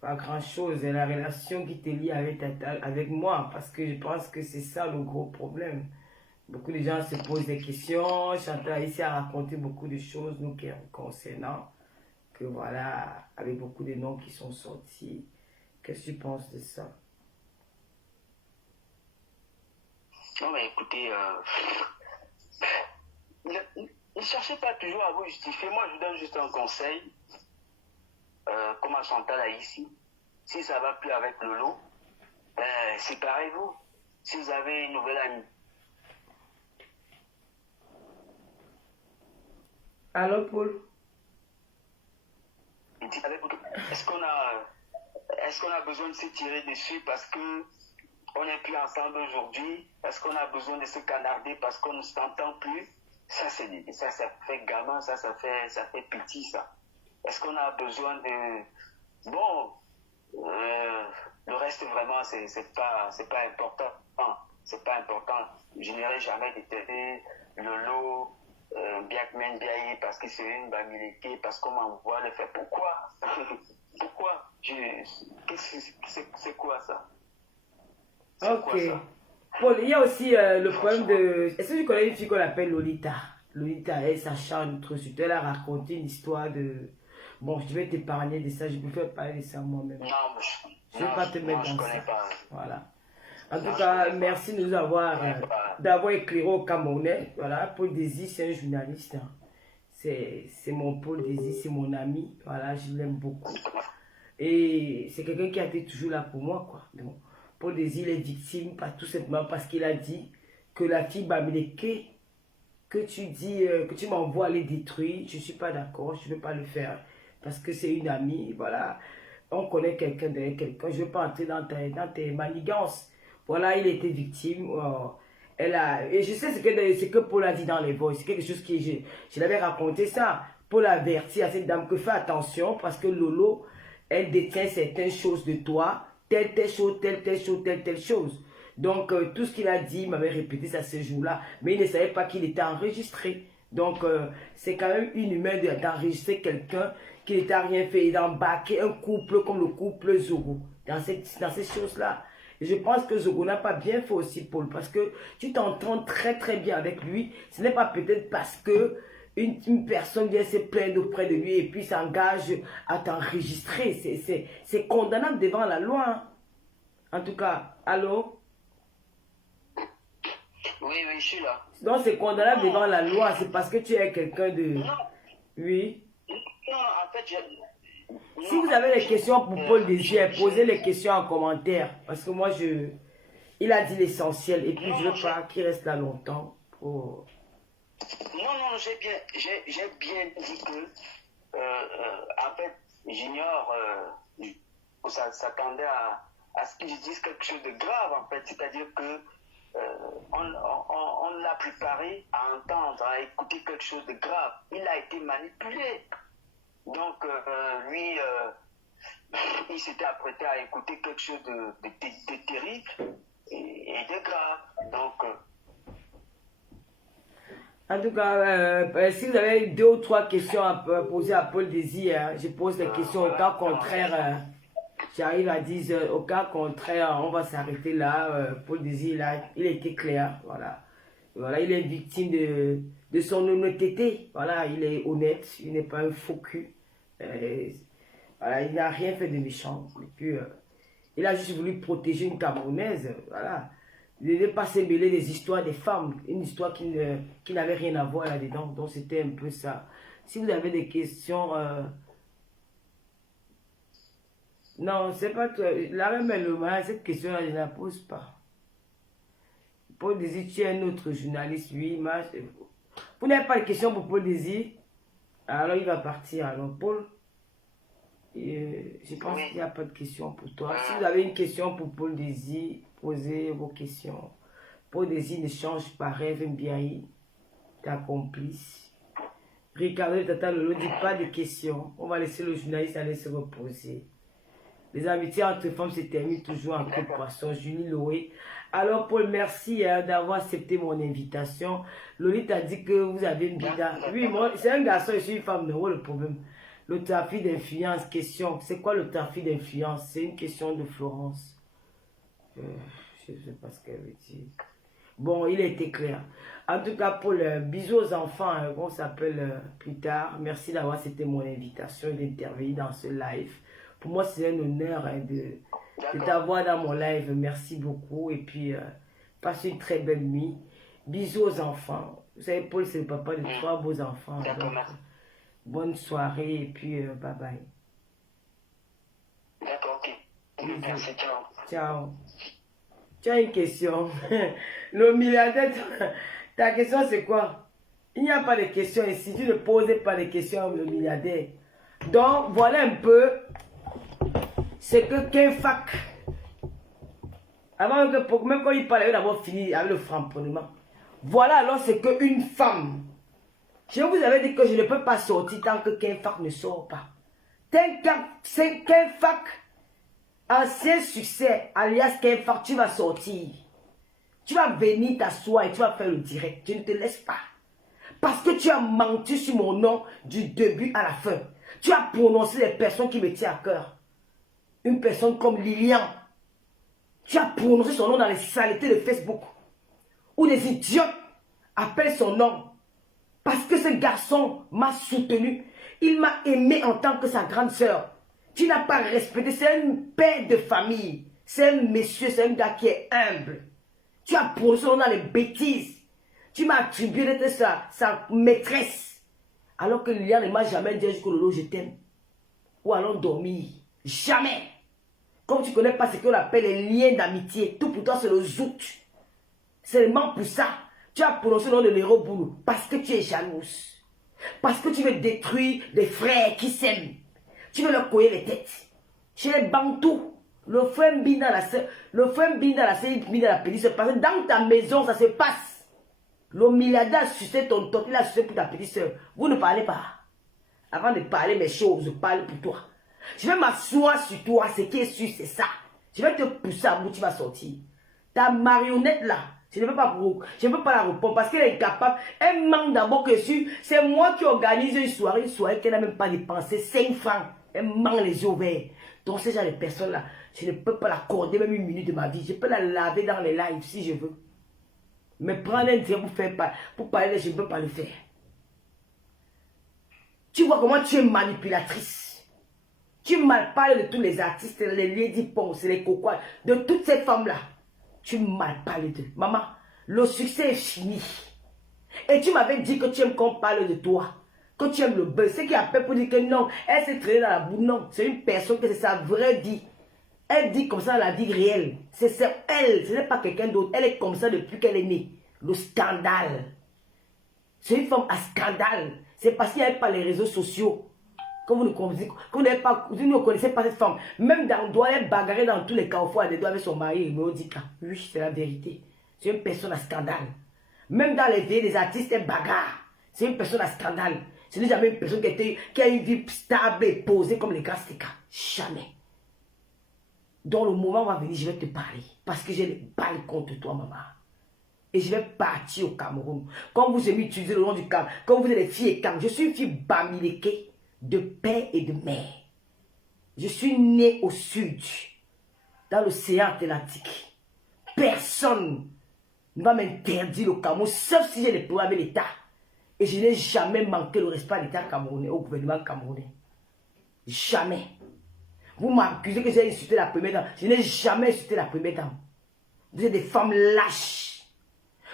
Pas grand chose, c'est la relation qui te lie avec moi, parce que je pense que c'est ça le gros problème. Beaucoup de gens se posent des questions. Chantal ici a raconté beaucoup de choses nous concernant, que voilà, avec beaucoup de noms qui sont sortis. Qu'est-ce que tu penses de ça? Non mais écoutez, ne cherchez pas toujours à vous justifier. Moi je vous donne juste un conseil. Comme à Chantal là ici, si ça va plus avec Lolo, séparez-vous. Si vous avez une nouvelle amie. Allô, Paul? Est-ce qu'on a besoin de se tirer dessus parce que on n'est plus ensemble aujourd'hui? Est-ce qu'on a besoin de se canarder parce qu'on ne s'entend plus? Ça fait gamin, ça fait petit, ça. Est-ce qu'on a besoin de... Bon, le reste vraiment, c'est pas important. C'est pas important. Je n'irai jamais déterrer Lolo, Biakmen Biaye parce que c'est une Bamileke, parce qu'on m'envoie le faire. Pourquoi? Pourquoi? C'est quoi ça? Ok. Paul, il y a aussi le problème de... Est-ce que tu connais une fille qu'on appelle Lolita? Lolita, elle s'acharne trop sur toi. Elle a raconté une histoire de... Bon, je vais t'épargner de ça. Je préfère parler de ça moi-même. Non, je ne vais pas te mettre dans connais ça. Pas. Voilà. En tout cas, merci de nous avoir d'avoir éclairé au Camerounais. Voilà, Paul Désir, c'est un journaliste. Hein. C'est mon Paul Désir, c'est mon ami. Voilà, je l'aime beaucoup. Et c'est quelqu'un qui a été toujours là pour moi, quoi. Donc, Paul Désir est victime, pas tout simplement parce qu'il a dit que la fille Bamileke, que tu dis, que tu m'envoies les détruire, je ne suis pas d'accord, je ne veux pas le faire. Parce que c'est une amie, voilà. On connaît quelqu'un derrière quelqu'un, je ne veux pas entrer dans tes manigances. Voilà, il était victime. Et je sais ce que Paul a dit dans les voix. C'est quelque chose qui... Je l'avais raconté ça. Paul a averti à cette dame que fais attention parce que Lolo, elle détient certaines choses de toi. Telle chose, telle chose. Donc, tout ce qu'il a dit, il m'avait répété ça ce jour-là. Mais il ne savait pas qu'il était enregistré. Donc, c'est quand même inhumain d'enregistrer quelqu'un qui n'était rien fait et d'embarquer un couple comme le couple Zogo dans ces choses-là. Et je pense que Zogo n'a pas bien fait aussi, Paul, parce que tu t'entends très très bien avec lui. Ce n'est pas peut-être parce que une personne vient se plaindre auprès de lui et puis s'engage à t'enregistrer. C'est condamnable devant la loi. Hein. En tout cas, allô? Oui, je suis là. Donc c'est condamnable devant la loi. C'est parce que tu es quelqu'un de... Non. Oui. Non, en fait, Si vous avez des questions pour Paul Désir, posez les questions en commentaire. Parce que moi, il a dit l'essentiel. Et puis, je ne veux pas qu'il reste là longtemps. Pour... Non, j'ai bien dit que, en fait, Junior, ça s'attendait à ce qu'il dise quelque chose de grave, en fait. C'est-à-dire que on l'a préparé à entendre, à écouter quelque chose de grave. Il a été manipulé. Donc, lui, il s'était apprêté à écouter quelque chose de terrible et de grave. Donc, en tout cas, si vous avez 2 ou 3 questions à poser à Paul Désir, hein, je pose les questions. Au cas contraire, j'arrive à 10 heures. Au cas contraire, on va s'arrêter là. Paul Désir, il a été clair. Voilà, il est victime de son honnêteté. Voilà, il est honnête. Il n'est pas un faux cul. Voilà, il n'a rien fait de méchant. Et puis, il a juste voulu protéger une Camerounaise. Voilà. Il ne pas se mêler des histoires des femmes. Une histoire qui n'avait rien à voir là-dedans. Donc, c'était un peu ça. Si vous avez des questions... Non, c'est pas toi. La reine, cette question-là, je ne la pose pas. Paul Désir, tu es un autre journaliste, oui. Vous n'avez pas de questions pour Paul Désir? Alors, il va partir. Alors, Paul, je pense qu'il n'y a pas de questions pour toi. Si vous avez une question pour Paul Désir, posez vos questions. Paul Désir ne change pas. Rêve bien, ta complice. Ricardo et Tata Lolo, ne dit pas de questions. On va laisser le journaliste aller se reposer. Les amitiés entre femmes se terminent toujours en queue de poisson. Julie Loé. Alors, Paul, merci d'avoir accepté mon invitation. Lolita a dit que vous avez une bida. Oui, moi, c'est un garçon, je suis une femme. Non, le problème. Le trafic d'influence, question. C'est quoi le trafic d'influence? C'est une question de Florence. Je ne sais pas ce qu'elle veut dire. Bon, il a été clair. En tout cas, Paul, bisous aux enfants. On s'appelle plus tard. Merci d'avoir accepté mon invitation et d'intervenir dans ce live. Pour moi, c'est un honneur de t'avoir dans mon live. Merci beaucoup. Et puis, passe une très belle nuit. Bisous aux enfants. Vous savez, Paul, c'est le papa de 3 beaux enfants. Donc, bonne soirée et puis, bye bye. D'accord, ok. Merci, ciao. Ciao. Tu as une question. Le milliardaire, ta question c'est quoi? Il n'y a pas de questions ici. Tu ne poses pas de questions le milliardaire. Donc, voilà un peu c'est que Kenfak, avant que, même quand il parlait, il avait d'abord fini avec le framponnement. Voilà alors c'est qu'une femme. Je vous avais dit que je ne peux pas sortir tant que Kenfak ne sort pas. C'est Kenfak, ancien succès, alias Kenfak, tu vas sortir. Tu vas venir t'asseoir et tu vas faire le direct. Je ne te laisse pas. Parce que tu as menti sur mon nom du début à la fin. Tu as prononcé les personnes qui me tiennent à cœur. Une personne comme Lilian. Tu as prononcé son nom dans les saletés de Facebook. Où les idiotes appellent son nom. Parce que ce garçon m'a soutenu. Il m'a aimé en tant que sa grande sœur. Tu n'as pas respecté. C'est un père de famille. C'est un monsieur, c'est un gars qui est humble. Tu as prononcé son nom dans les bêtises. Tu m'as attribué d'être sa maîtresse. Alors que Lilian ne m'a jamais dit jusqu'au Lolo, je t'aime. Ou allons dormir. Jamais. Comme tu ne connais pas ce qu'on appelle les liens d'amitié. Tout pour toi, c'est le zout. Seulement pour ça, tu as prononcé le nom de l'héros Boulou. Parce que tu es jalouse. Parce que tu veux détruire des frères qui s'aiment. Tu veux leur coller les têtes. Chez les Bantous, le frère Mbina, le frère Mbina, la petite soeur. Parce que dans ta maison, ça se passe. Le milliardaire a sucé ton tonton, il a sucé pour ta petite soeur. Vous ne parlez pas. Avant de parler mes choses, je parle pour toi. Je vais m'asseoir sur toi, ce qui est sûr, c'est ça. Je vais te pousser à bout, tu vas sortir. Ta marionnette là, je ne peux pas la répondre parce qu'elle est incapable. Elle manque d'abord que sur. C'est moi qui organise une soirée qu'elle n'a même pas dépensé 5 francs. Elle manque les yeux ouverts. Donc ces genre de personnes là, je ne peux pas l'accorder même une minute de ma vie. Je peux la laver dans les lives si je veux. Mais prendre un temps pour parler, je ne peux pas le faire. Tu vois comment tu es manipulatrice. Tu mal parles de tous les artistes, les Lady Ponce, les Coco, de toutes ces femmes-là. Tu mal parles d'eux. Maman, le succès est fini. Et tu m'avais dit que tu aimes qu'on parle de toi. Que tu aimes le buzz. C'est qui appelle pour dire que non, elle s'est traînée dans la boue. Non, c'est une personne que c'est sa vraie vie. Elle dit comme ça la vie réelle. C'est elle, ce n'est pas quelqu'un d'autre. Elle est comme ça depuis qu'elle est née. Le scandale. C'est une femme à scandale. C'est parce qu'il n'y avait pas les réseaux sociaux. Que vous ne connaissez pas cette femme. Même dans doit elle bagarrer dans tous les carrefours à des doigts avec son mari. Il me dit que oui, c'est la vérité. C'est une personne à scandale. Même dans les veillées des artistes, elle bagarre. C'est une personne à scandale. Ce n'est jamais une personne qui a une vie stable et posée comme les gars Stika. Jamais. Dans le moment va venir, je vais te parler. Parce que j'ai des balles contre toi, maman. Et je vais partir au Cameroun. Quand vous aimez utiliser le nom du Cameroun, quand vous êtes des filles et Cameroun, je suis une fille bamileke, de père et de mère. Je suis née au sud, dans l'océan Atlantique. Personne ne va m'interdire le Cameroun, sauf si j'ai des problèmes avec l'État. Et je n'ai jamais manqué le respect à l'État camerounais, au gouvernement camerounais. Jamais. Vous m'accusez que j'ai insulté la première dame. Je n'ai jamais insulté la première dame. Vous êtes des femmes lâches.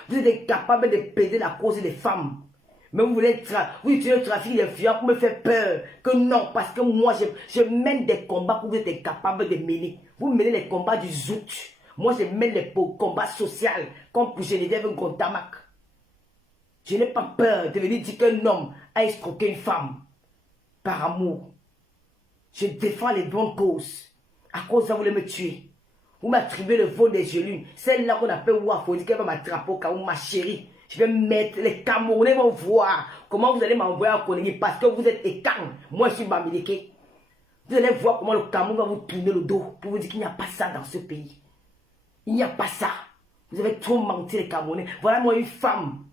Vous êtes capables de plaider la cause des femmes. Mais vous voulez utilisez le trafic d'influence pour me faire peur. Que non, parce que moi, je mène des combats que vous êtes capables de mener. Vous menez les combats du zout. Moi, je mène les combats sociaux, comme pour Geneviève Gontamac. Je n'ai pas peur de venir dire qu'un homme a escroqué une femme par amour. Je défends les bonnes causes. À cause de ça, vous voulez me tuer. Vous m'attribuez le vol des gelines. Celle-là qu'on appelle Wafo, dit qu'elle va m'attraper au cas où ma chérie. Je vais mettre, les Camerounais vont voir comment vous allez m'envoyer en colonie parce que vous êtes écang. Moi, je suis bamileke. Vous allez voir comment le Cameroun va vous tourner le dos pour vous dire qu'il n'y a pas ça dans ce pays. Il n'y a pas ça. Vous avez trop menti les Camerounais. Voilà moi une femme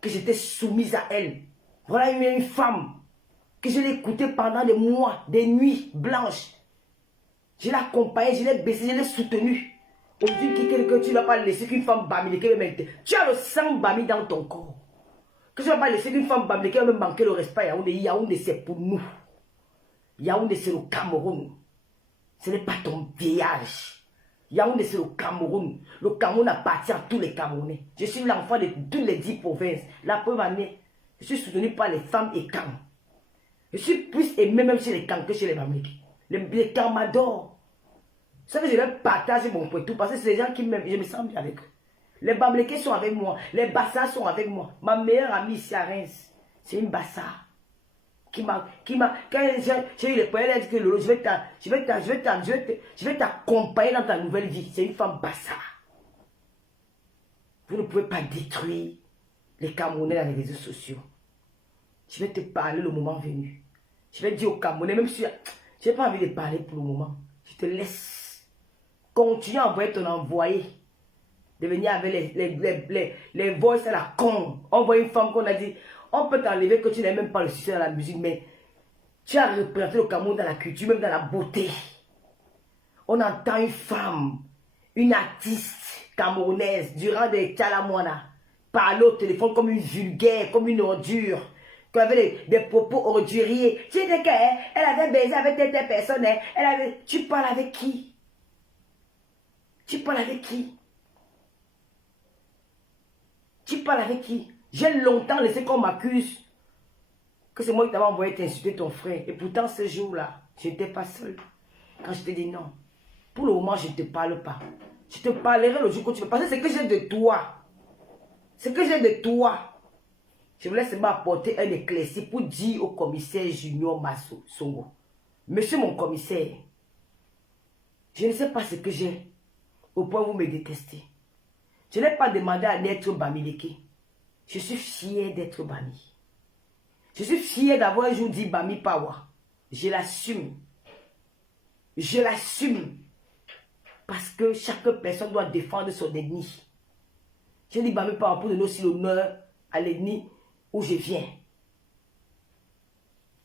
que j'étais soumise à elle. Voilà une femme que je l'ai écoutée pendant des mois, des nuits blanches. Je l'ai accompagnée, je l'ai baissée, je l'ai soutenue. Aujourd'hui, que tu ne vas pas laisser qu'une femme bamileke me mette. Tu as le sang bami dans ton corps. Que tu ne vas pas laisser qu'une femme bamileke me manquer le respect. Yaoundé, c'est pour nous. Yaoundé, c'est le Cameroun. Ce n'est pas ton vieillage. Yaoundé, c'est le Cameroun. Le Cameroun appartient à tous les Camerounais. Je suis l'enfant de toutes les 10 provinces. La preuve en est, je suis soutenu par les femmes et Kang. Je suis plus aimé même chez les Kang que chez les bamileke. Les Kang m'adorent. Ça que je vais partager mon point tout parce que c'est les gens qui m'aiment. Je me sens bien avec eux. Les Bamileke sont avec moi. Les Bassas sont avec moi. Ma meilleure amie ici à Reims, c'est une Bassa. Quand j'ai eu les problèmes, elle a dit que Lolo, je vais t'accompagner dans ta nouvelle vie. C'est une femme Bassa. Vous ne pouvez pas détruire les Camerounais dans les réseaux sociaux. Je vais te parler le moment venu. Je vais dire aux Camerounais, même si je n'ai pas envie de parler pour le moment, je te laisse. Continue à envoyer ton envoyé. de venir avec les voices à la con. On voit une femme qu'on a dit, on peut t'enlever que tu n'aimes même pas le succès dans la musique, mais tu as représenté le Cameroun dans la culture, même dans la beauté. On entend une femme, une artiste camerounaise, durant des Tchalamouana, parler au téléphone comme une vulgaire, comme une ordure, qui avait des propos orduriers. Tu sais qu'elle avait baisé avec telle personne, elle avait... Tu parles avec qui? Tu parles avec qui? Tu parles avec qui? J'ai longtemps laissé qu'on m'accuse que c'est moi qui t'avais envoyé t'insulter ton frère. Et pourtant, ce jour-là, je n'étais pas seule. Quand je te dis non, pour le moment, je ne te parle pas. Je te parlerai le jour que tu veux. Parce que c'est que j'ai de toi. C'est que j'ai de toi. Je voulais seulement apporter un éclairci pour dire au commissaire Junior Masso Songo. Monsieur mon commissaire, je ne sais pas ce que j'ai au point où vous me détestez. Je n'ai pas demandé à naître Bamileke. Je suis fier d'être Bami. Je suis fier d'avoir un jour dit Bami Pawa. Je l'assume. Je l'assume. Parce que chaque personne doit défendre son ennemi. Je dis Bami Pawa pour donner aussi l'honneur à l'ennemi où je viens.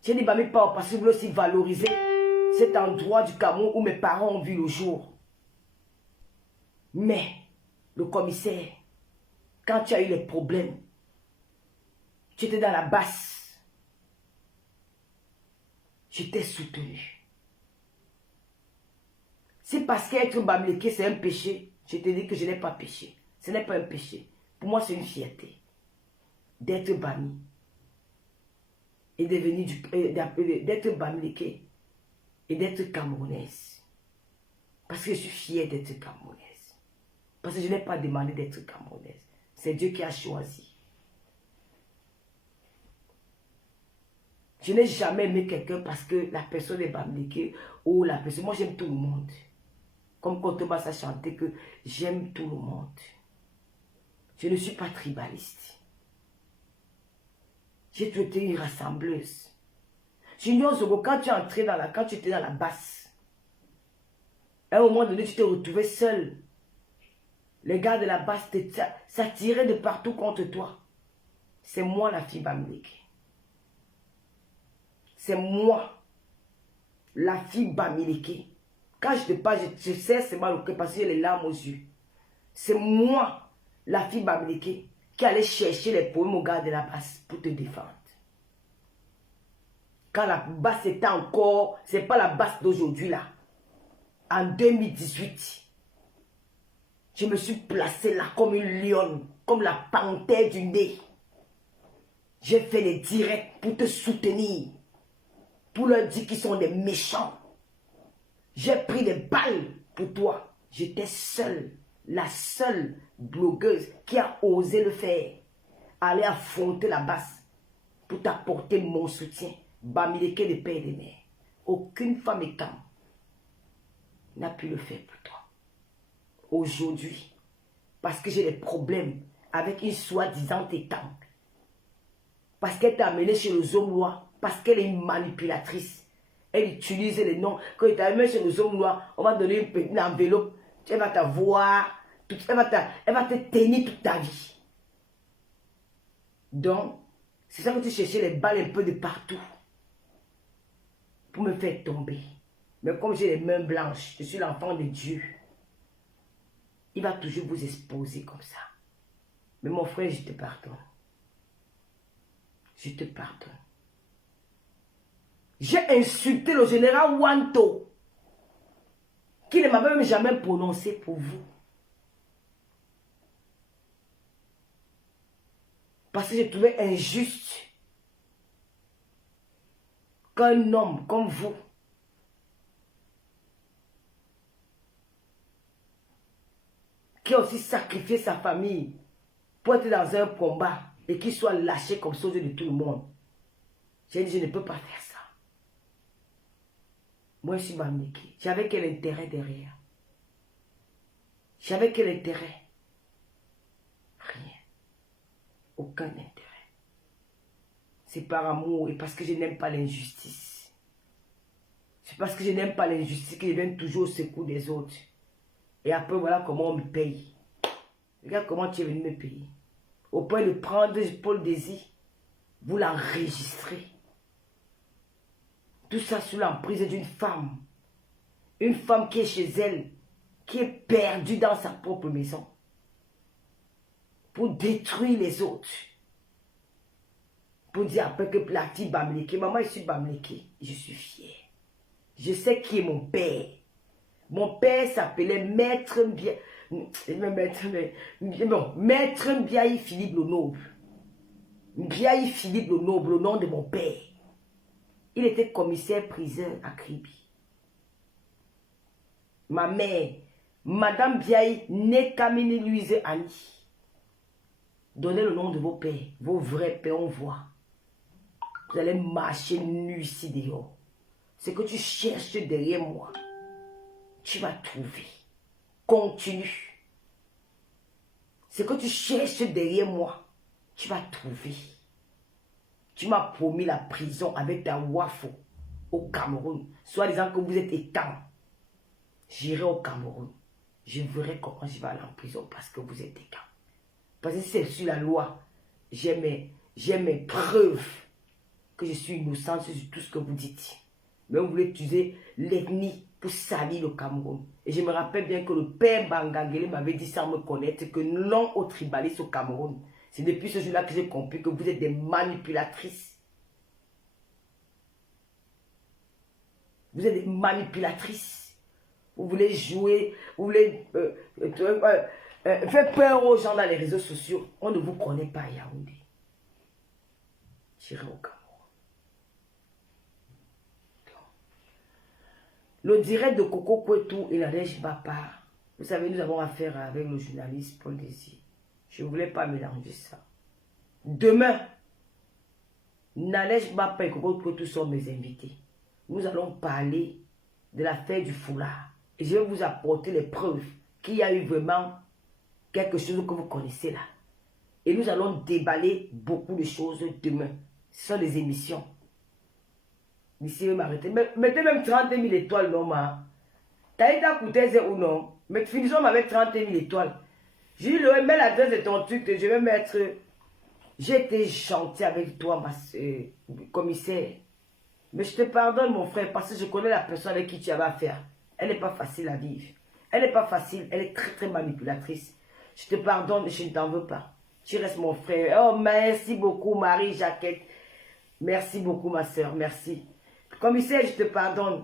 Je dis Bami Pawa parce que je veux aussi valoriser cet endroit du Cameroun où mes parents ont vu le jour. Mais, le commissaire, quand tu as eu les problèmes, tu étais dans la basse. Je t'ai soutenu. C'est parce qu'être Bamileke, c'est un péché. Je te dis que je n'ai pas péché. Ce n'est pas un péché. Pour moi, c'est une fierté d'être Bami et d'être Bamileke et d'être camerounaise. Parce que je suis fière d'être camerounaise. Parce que je n'ai pas demandé d'être camerounaise. C'est Dieu qui a choisi. Je n'ai jamais aimé quelqu'un parce que la personne est Bamileke ou la personne... Moi, j'aime tout le monde. Comme Kotoba a chanté que j'aime tout le monde. Je ne suis pas tribaliste. J'ai toujours été une rassembleuse. Junior Zogo, quand tu es entré quand tu étais dans la basse, à un moment donné, tu te retrouvais seul. Les gars de la basse s'attiraient de partout contre toi. C'est moi la fille Bamileke. C'est moi la fille Bamileke. Quand je te parle, je sais c'est mal au cœur parce que j'ai les larmes aux yeux. C'est moi la fille Bamileke qui allait chercher les poèmes aux gars de la basse pour te défendre. Quand la basse était encore, c'est pas la basse d'aujourd'hui là. En 2018, je me suis placée là comme une lionne, comme la panthère du nez. J'ai fait les directs pour te soutenir, pour leur dire qu'ils sont des méchants. J'ai pris des balles pour toi. J'étais seule, la seule blogueuse qui a osé le faire. Aller affronter la basse pour t'apporter mon soutien. Bamileke de père et de mère. Aucune femme et femme n'a pu le faire pour toi. Aujourd'hui, parce que j'ai des problèmes avec une soi-disant étante, parce qu'elle t'a amené chez le Zomlois, parce qu'elle est une manipulatrice, elle utilise les noms. Quand elle t'a amené chez le Zomlois, on va donner une petite enveloppe, elle va t'avoir, elle va te tenir toute ta vie. Donc, c'est ça que tu cherchais les balles un peu de partout pour me faire tomber. Mais comme j'ai les mains blanches, je suis l'enfant de Dieu. Il va toujours vous exposer comme ça. Mais mon frère, je te pardonne. Je te pardonne. J'ai insulté le général Wanto, qui ne m'avait même jamais prononcé pour vous. Parce que j'ai trouvé injuste qu'un homme comme vous qui a aussi sacrifié sa famille pour être dans un combat et qui soit lâché comme ça de tout le monde. J'ai dit, je ne peux pas faire ça. Moi, je suis Bamileke. J'avais quel intérêt derrière? J'avais quel intérêt? Rien. Aucun intérêt. C'est par amour et parce que je n'aime pas l'injustice. C'est parce que je n'aime pas l'injustice que je viens toujours au secours des autres. Et après, voilà comment on me paye. Regarde comment tu es venu me payer. Au point de prendre Paul Désir, vous l'enregistrez. Tout ça sous l'emprise d'une femme. Une femme qui est chez elle, qui est perdue dans sa propre maison. Pour détruire les autres. Pour dire après que Plati Bamleke, maman je suis Bamleke, je suis fière. Je sais qui est mon père. Mon père s'appelait Maître Mbiaye Philippe le Noble. Mbiaye Philippe le Noble, le nom de mon père. Il était commissaire-priseur à Kribi. Ma mère, Madame Biaye, née Kamini Louise Annie. Donnez le nom de vos pères, vos vrais pères, on voit. Vous allez marcher nu ici dehors. Ce que tu cherches derrière moi, tu vas trouver. Continue. Ce que tu cherches derrière moi, tu vas trouver. Tu m'as promis la prison avec ta wafo au Cameroun. Soit disant que vous êtes étant. J'irai au Cameroun. Je verrai comment je vais aller en prison parce que vous êtes étant. Parce que c'est sur la loi. J'ai mes preuves que je suis innocente sur tout ce que vous dites. Mais vous voulez utiliser l'ethnie pour salir le Cameroun. Et je me rappelle bien que le père Bangangele m'avait dit sans me connaître que non au tribalisme au Cameroun. C'est depuis ce jour-là que j'ai compris que vous êtes des manipulatrices. Vous êtes des manipulatrices. Vous voulez jouer, vous voulez faire peur aux gens dans les réseaux sociaux. On ne vous connaît pas à Yaoundé. J'irai au Cameroun. Le direct de Coco Kwetou et Nadège Bapa. Vous savez, nous avons affaire avec le journaliste Paul Désir. Je ne voulais pas mélanger ça. Demain, Nadège Bapa et Coco Kwetou sont mes invités. Nous allons parler de l'affaire du foulard. Et je vais vous apporter les preuves qu'il y a eu vraiment quelque chose que vous connaissez là. Et nous allons déballer beaucoup de choses demain. Ce sont des émissions. D'ici, m'arrêter. Mettez même 30 000 étoiles, non, ma. T'as été à coûter ou non? Mais finissons avec 30 000 étoiles. J'ai dit, mets l'adresse de ton truc, je vais mettre. J'ai été gentil avec toi, commissaire. Mais je te pardonne, mon frère, parce que je connais la personne avec qui tu avais affaire. Elle n'est pas facile à vivre. Elle n'est pas facile, elle est très très manipulatrice. Je te pardonne et je ne t'en veux pas. Tu restes mon frère. Oh, merci beaucoup, Marie-Jacquette. Merci beaucoup, ma soeur, merci. Commissaire, je te pardonne.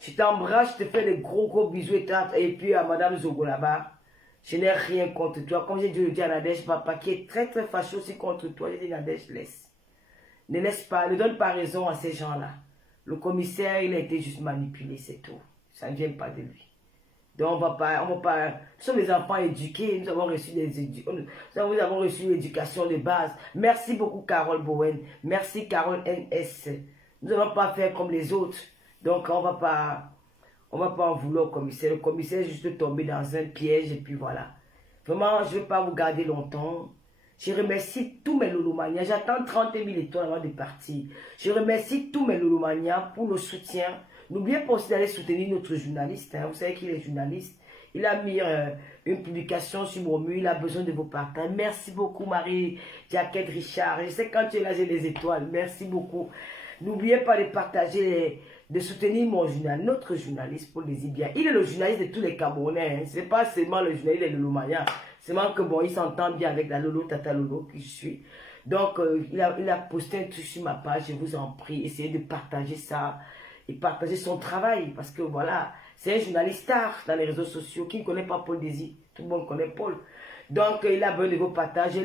Je t'embrasse, je te fais des gros bisous et puis à Madame Zogo là-bas. Je n'ai rien contre toi. Comme j'ai dû le dire à Nadège Papa, qui est très très fâché aussi contre toi. J'ai dit Nadège, laisse. Ne laisse pas, ne donne pas raison à ces gens-là. Le commissaire, il a été juste manipulé, c'est tout. Ça ne vient pas de lui. Donc on va pas, nous sommes des enfants éduqués, nous avons reçu l'éducation de base. Merci beaucoup Carole Bowen, merci Carole NS. Nous n'allons pas faire comme les autres. Donc on va pas en vouloir au commissaire. Le commissaire est juste tombé dans un piège et puis voilà. Vraiment, je ne vais pas vous garder longtemps. Je remercie tous mes Lolomaniens. J'attends 30 000 étoiles avant de partir. Je remercie tous mes Lolomaniens pour le soutien. N'oubliez pas aussi d'aller soutenir notre journaliste. Hein. Vous savez qu'il est journaliste. Il a mis une publication sur mon mur. Il a besoin de vos partages. Merci beaucoup, Marie-Jacquette Richard. Je sais que quand tu es là, j'ai des étoiles. Merci beaucoup. N'oubliez pas de partager, de soutenir mon journaliste, notre journaliste, Paul Désir Biaye. Il est le journaliste de tous les Camerounais. Hein. Ce n'est pas seulement le journaliste de Lolomania. C'est seulement que bon, il s'entend bien avec la Lolo, Tata Lolo, qui je suis. Donc, il a posté un truc sur ma page. Je vous en prie, essayez de partager ça. Et partager son travail, parce que voilà, c'est un journaliste star dans les réseaux sociaux. Qui ne connaît pas Paul Désir? Tout le monde connaît Paul. Donc, il a besoin de vos partages.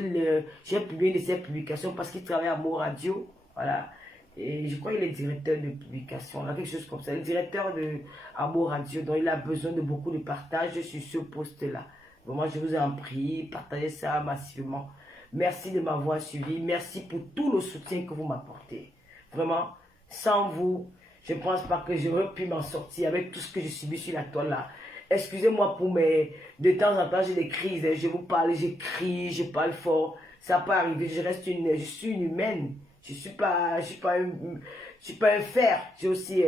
J'ai publié une de ses publications parce qu'il travaille à Mo Radio. Voilà. Et je crois qu'il est directeur de publication, quelque chose comme ça. Le directeur de Amo Radio, donc il a besoin de beaucoup de partage sur ce poste-là. Vraiment, je vous en prie, partagez ça massivement. Merci de m'avoir suivi. Merci pour tout le soutien que vous m'apportez. Vraiment, sans vous, je ne pense pas que j'aurais pu m'en sortir avec tout ce que j'ai subi sur la toile là. Excusez-moi pour mes... De temps en temps, j'ai des crises. Je vous parle, j'écris, je parle fort. Ça peut arriver. Je suis une humaine. Je suis pas un fer. J'ai aussi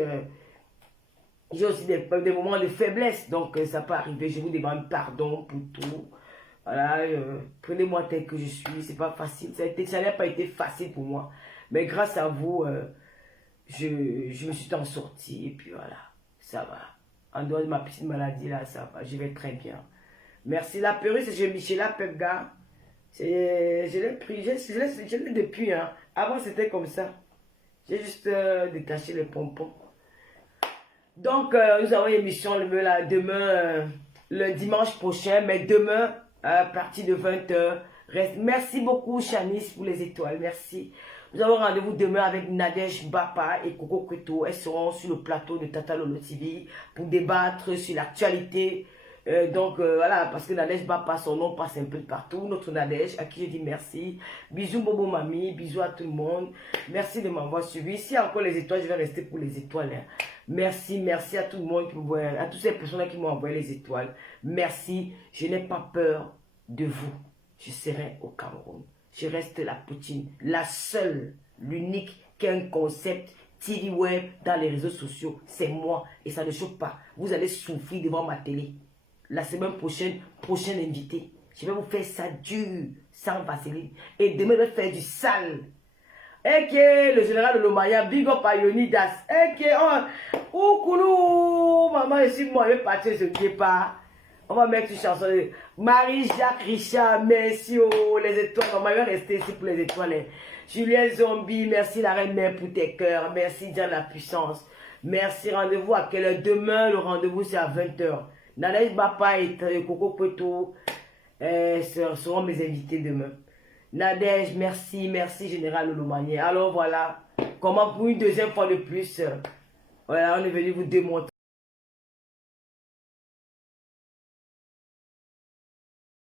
des moments de faiblesse. Donc, ça peut arriver. Je vous demande pardon pour tout. Voilà, prenez-moi tel que je suis. C'est pas facile. Ça n'a pas été facile pour moi. Mais grâce à vous, je me suis en sortie. Et puis voilà, ça va. En dehors de ma petite maladie, là, ça va. Je vais très bien. Merci. La perruque, c'est Michela Pepga. Je l'ai pris. Je l'ai depuis. Hein. Avant, c'était comme ça. J'ai juste détaché les pompons. Donc, nous avons une émission demain, le dimanche prochain. Mais demain, à partir de 20h. Merci beaucoup, Chanice, pour les étoiles. Merci. Nous avons rendez-vous demain avec Nadège Bapa et Coco Kweto. Elles seront sur le plateau de Tata Lolo TV pour débattre sur l'actualité. Voilà, parce que Nadège Bapa, son nom passe un peu de partout. Notre Nadège, à qui je dis merci. Bisous Bobo Mamie, bisous à tout le monde. Merci de m'avoir suivi. Ici encore les étoiles, je vais rester pour les étoiles. Hein. Merci à tout le monde, à toutes ces personnes qui m'ont envoyé les étoiles. Merci, je n'ai pas peur de vous. Je serai au Cameroun. Je reste la Poutine, la seule, l'unique qui a un concept TV web dans les réseaux sociaux. C'est moi et ça ne choque pas. Vous allez souffrir devant ma télé. La semaine prochaine, prochain invité. Je vais vous faire ça dur, sans vaseline. Et demain, je vais faire du sale. Et que le général de Lomaya, big up à Yonidas. Et que, oh, Koulou, maman, je suis moi, je vais partir, je ne sais pas. On va mettre une chanson de Marie-Jacques Richard, merci, oh, les étoiles. On va rester ici pour les étoiles. Hein. Julien Zombie, merci la reine mère pour tes cœurs. Merci Diane la puissance. Merci, rendez-vous à quelle heure? Demain, le rendez-vous c'est à 20h. Nadège Bapa et Coco Kweto seront mes invités demain. Nadège, merci Général Lomanier. Alors voilà, comment pour une deuxième fois de plus, voilà, on est venu vous démontrer.